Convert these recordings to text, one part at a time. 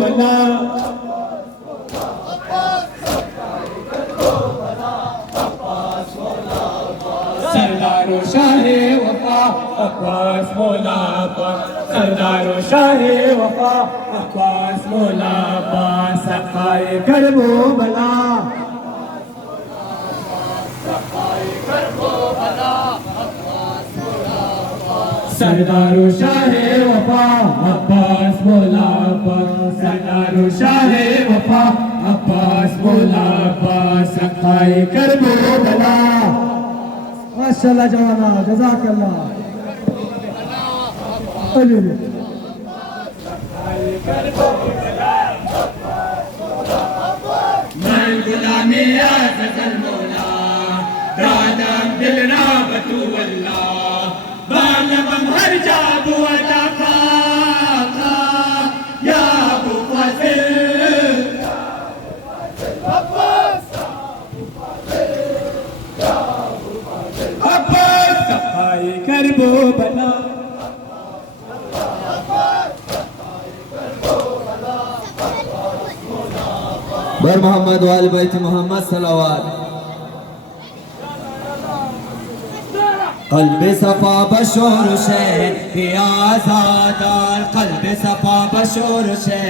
भला सरदारो शाहे वफा अब्बास मौला अब्बास सरदारो शाहे वफा अब्बास मौला अब्बास सखाए करबो भला सरदारो शाहे वफा अब्बास मौला अब्बास सरदारो शाहे वफा अब्बास मौला अब्बास सखाए करबो भला माशाअल्लाह जवाना जज़ाकल्लाह मैं गुलामी अज़ल मौला दादम दिल ना बतू अल्लाह बालम हर जाबू अदा खा या अबू फाज़िल करबो भला बर मोहम्मद वाल बैत मोहम्मद सलावत कल्ब सफा बशोर शे पियाज़ादार कल्ब सफा बशोर शे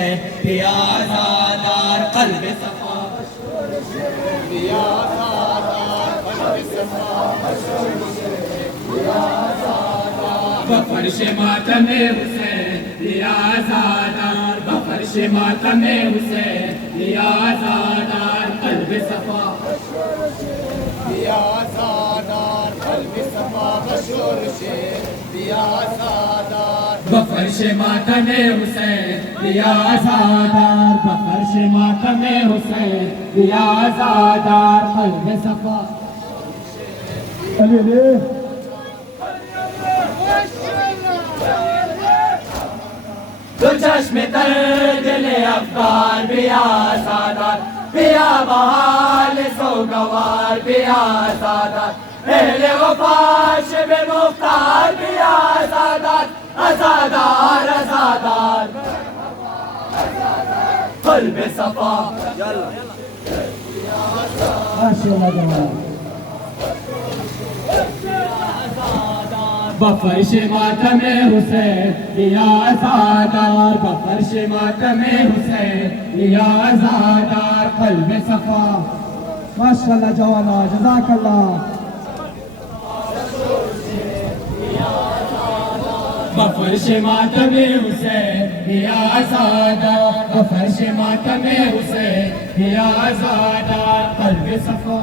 पियाज़ादार कल्ब सफा बशोर शे पियाज़ादार कल्ब सफा बशोर शे बफर्श मातम हुसैन पियाज़ादार बफर्श मातम हुसैन पियाज़ादार कल्ब सफा पियाज़ादार कल्ब सफा बशोर शे पियाज़ादार बफर्श मातम हुसैन पियाज़ादार बफर्श मातम हुसैन पियाज़ादार कल्ब सफा अले तो चश्मे तर दिल अफगान पियाज़ादार पिया बहाल सौगवार पियाज़ादार अहले वफाश में मुख्तार पियाज़ादार अज़ादार अज़ादार कल्ब सफा बफर्श मातम हुसैन पियाज़ादार बफर्श मातम हुसैन पियाज़ादार कल्ब सफा माशाअल्लाह जवाना जज़ाकल्लाह बफर्श मातम हुसैन पियाज़ादार बफर्श मातम हुसैन पियाज़ादार कल्ब सफा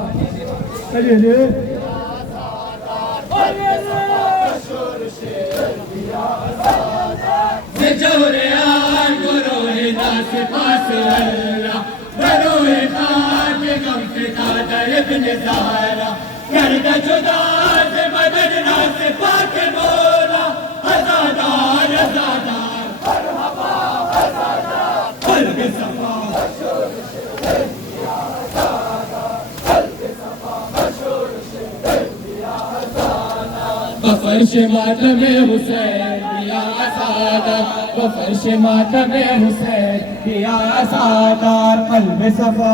जोरे आन गुरोहे दास पास अल्लाह बरोहे खान गम फिदा दर इब्न ज़हरा करदा जुदा से मदद नास पाक मौला अज़ादार अज़ादार मरहबा अज़ादार कल्ब सफा बफर्श मातम हुसैन पियाज़ादार बफर्श मातम हुसैन पियाज़ादार कल्ब सफा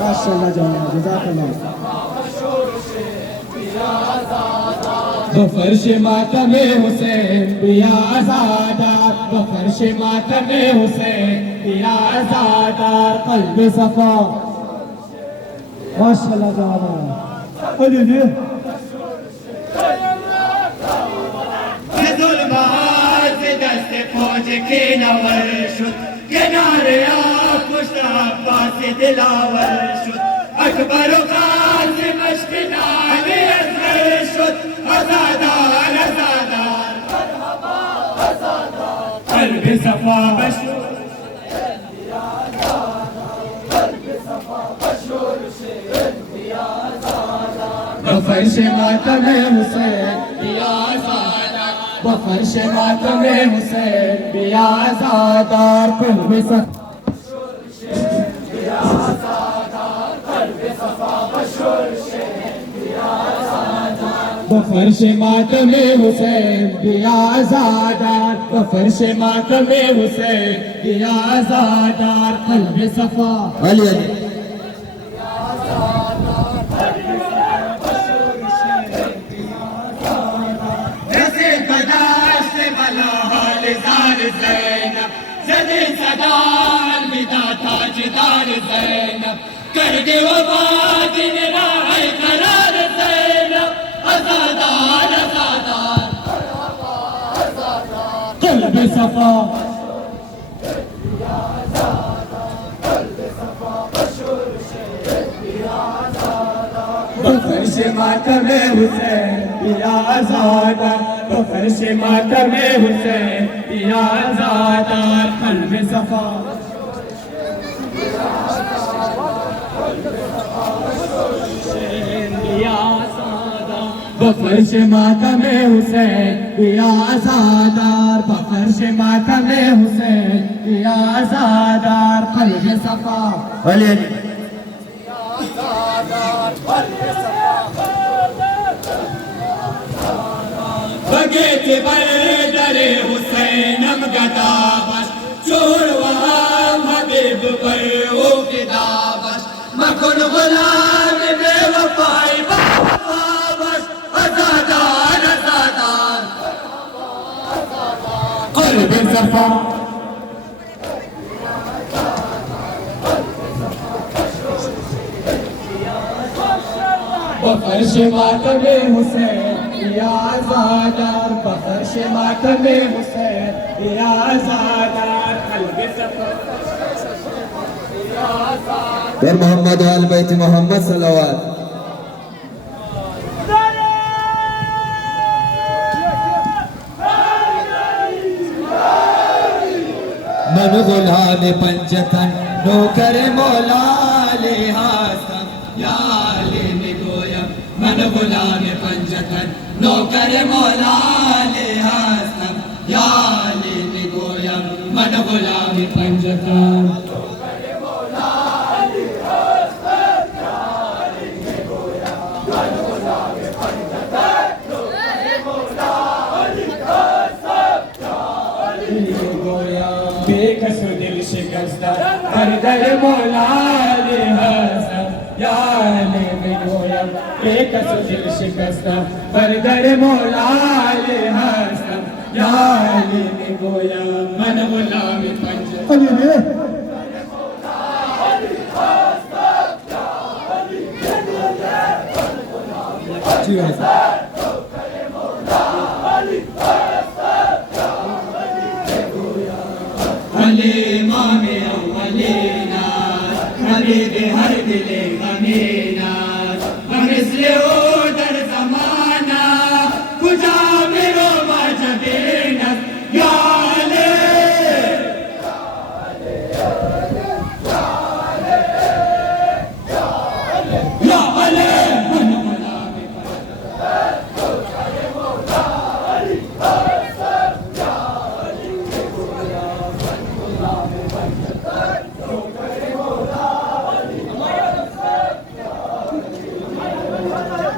माशाअल्लाह जज़ाकल्लाह बफर्श मातम हुसैन पियाज़ादार बफर्श मातम हुसैन पियाज़ादार कल्ब सफा माशाअल्लाह जज़ाकल्लाह फौज के नवर शुद किनारे पुष्ट अब्बास दिलावर शुद अकबर गाज़ी मशकिनाली असगर शुद अज़ादार अज़ादार मरहबा अज़ादार कल्ब सफा बशूर बफर्श मातम हुसैन पियाज़ादार बफर्श मातम हुसैन पियाज़ादार कल्ब सफा पियाज़ादार कल्ब सफा बशूर पियाज़ादार बफर्श मातम हुसैन दिया आज़ादार, बफर्श मातम हुसैन दिया आज़ादार, क़ल्ब सफ़ा अली अली रज़े बदाश्त बला हाल ज़ार ज़ैनब, ज़दे सदा अलविदा ताजदार ज़ैनब, कर दे वफ़ा दिन राह करार ज़ैनब, आज़ादार आज़ादार क़ल्ब सफ़ा बफर्श मातम हुसैन दिया आज़ादार, बफर्श मातम हुसैन दिया आज़ादार, क़ल्ब सफ़ा बफर्श मातम हुसैन दिया आज़ादार, बफर्श मातम हुसैन दिया आज़ादार, क़ल्ब सफ़ा अली अली बगेत बरदरे हुसैनम गदाबश, चोर वहां हबीब पर ओ फिदाबश, मकुन गुलाम बेवफाई बाबश, आज़ादार आज़ादार क़ल्ब सफ़ा बफर्श मातम हुसैन दिया आज़ादार, बफर्श मातम हुसैन दिया आज़ादार, क़ल्ब सफ़ा बर मोहम्मद वाल बैत मोहम्मद सलावत मन गुलाम पंचतन नौकर मौला लिहासन या आलिम गोया, मन गुलाम पंचतन नौकर मौला लिहासन या आलिम गोया, मन गुलाम पंचतन बेकस दिल शिकस्ता कर दर मौला अली हसन या आलिम गोया, बेकस दिल शिकस्ता कर दर मौला अली हसन या आलिम गोया, मन गुलाम पंच अली इमाम अव्वलीना, हबीब हर दिले गमीना, मिस्ले ओ दर ज़माना, कुजा मेरो मजबीना, या अली या अली मन गुलाम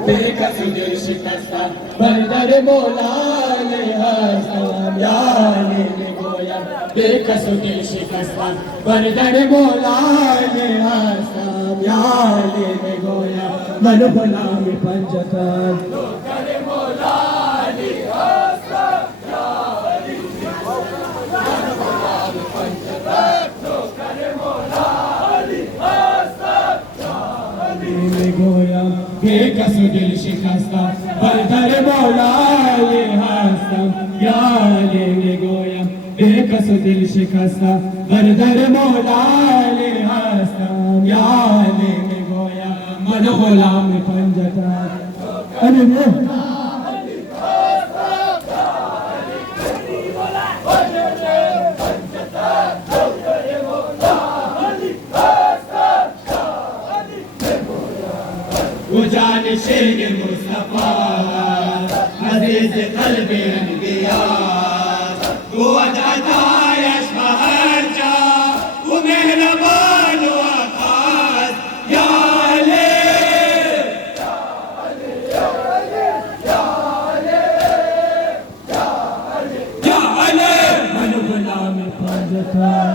बेकस दिल शिकस्ता बरदर मौला अली हसन या आलिम गोया, बेकस दिल शिकस्ता बरदर मौला अली हसन या आलिम गोया, मन गुलाम पंचतन गोया, बेकस दिल शिकस्ता बरदर मौला अली हसन या आलिम गोया, बेकस दिल शिकस्ता बरदर मौला अली हसन या आलिम गोया, मन गुलाम पंचतन अरे जानिशीन मुस्तफा अजीज क़ल्ब अनबिया, वो अदाता यशबहर जा, वो मेहरबान व खास या अली या الخير